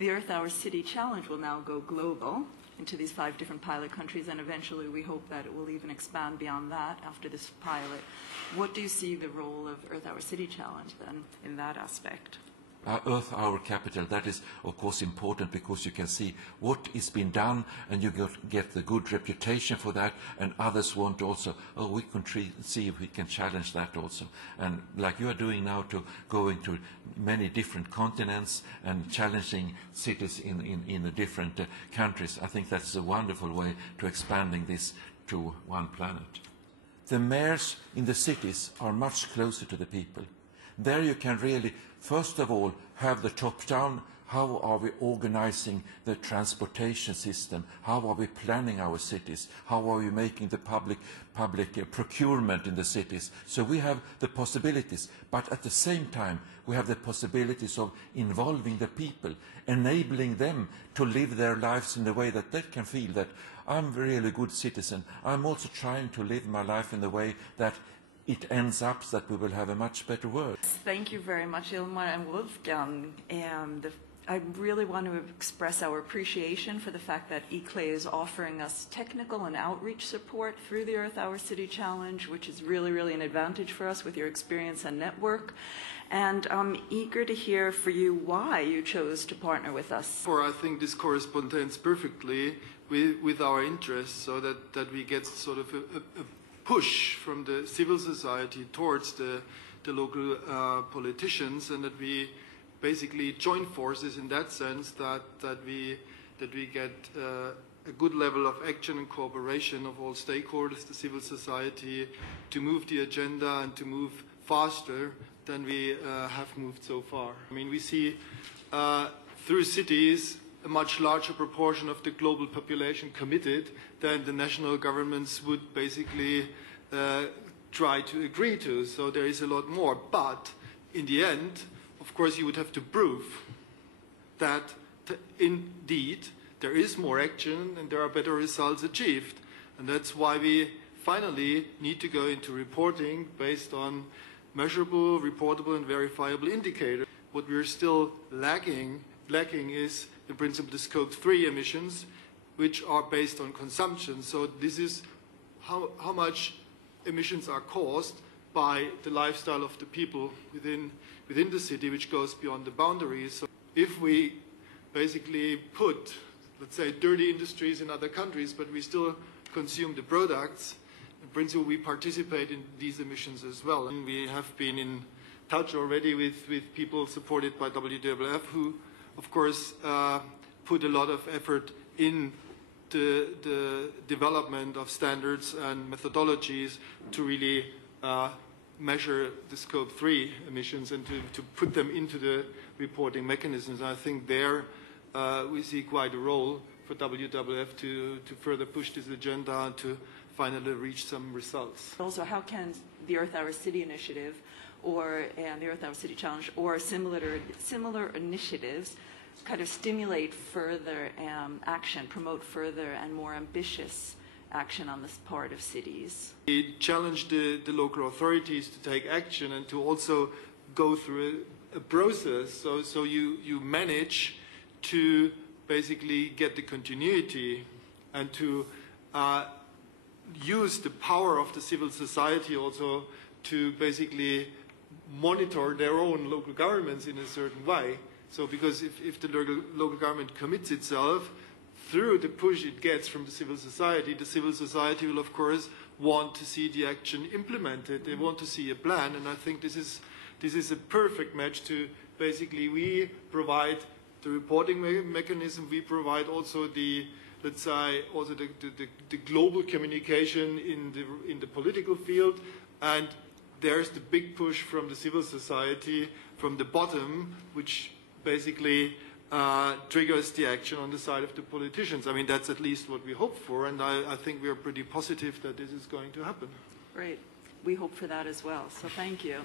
The Earth Hour City Challenge will now go global into these 5 different pilot countries, and eventually we hope that it will even expand beyond that after this pilot. What do you see the role of Earth Hour City Challenge then in that aspect? Earth Hour Capital, that is of course important because you can see what is being done and you get the good reputation for that, and others want also, oh, we can see if we can challenge that also. And like you are doing now, to going to many different continents and challenging cities in the different countries, I think that's a wonderful way to expanding this to one planet. The mayors in the cities are much closer to the people. There you can really, first of all, have the top-down. How are we organizing the transportation system? How are we planning our cities? How are we making the public procurement in the cities? So we have the possibilities, but at the same time we have the possibilities of involving the people, enabling them to live their lives in the way that they can feel that I'm a really good citizen. I'm also trying to live my life in the way that it ends up that we will have a much better world. Thank you very much, Ilmar and Wolfgang. I really want to express our appreciation for the fact that ICLEI is offering us technical and outreach support through the Earth Hour City Challenge, which is really, really an advantage for us with your experience and network. And I'm eager to hear for you why you chose to partner with us. I think this corresponds perfectly with our interests, so that we get sort of a push from the civil society towards the local politicians, and that we basically join forces in that sense, that we get a good level of action and cooperation of all stakeholders, the civil society, to move the agenda and to move faster than we have moved so far. I mean, we see through cities a much larger proportion of the global population committed than the national governments would basically try to agree to. So there is a lot more. But in the end, of course, you would have to prove that indeed there is more action and there are better results achieved. And that's why we finally need to go into reporting based on measurable, reportable and verifiable indicators. What we're still lacking is in principle the scope 3 emissions, which are based on consumption. So this is how much emissions are caused by the lifestyle of the people within the city, which goes beyond the boundaries. So if we basically put, let's say, dirty industries in other countries, but we still consume the products, in principle we participate in these emissions as well. And we have been in touch already with people supported by WWF, who of course put a lot of effort in the development of standards and methodologies to really measure the scope 3 emissions and to put them into the reporting mechanisms. I think there we see quite a role for WWF to further push this agenda and to finally reach some results. Also, how can the Earth Hour City Initiative or the Earth Hour City Challenge or similar initiatives kind of stimulate further action, promote further and more ambitious action on this part of cities? We challenge the local authorities to take action and to also go through a process. So you manage to basically get the continuity and to use the power of the civil society also to basically monitor their own local governments in a certain way. So because if the local government commits itself through the push it gets from the civil society will of course want to see the action implemented. They want to see a plan, and I think this is a perfect match to basically we provide the reporting mechanism, we provide also the, let's say, also the global communication in the political field, and there's the big push from the civil society from the bottom, which basically triggers the action on the side of the politicians. I mean, that's at least what we hope for, and I think we are pretty positive that this is going to happen. Great. We hope for that as well, so thank you.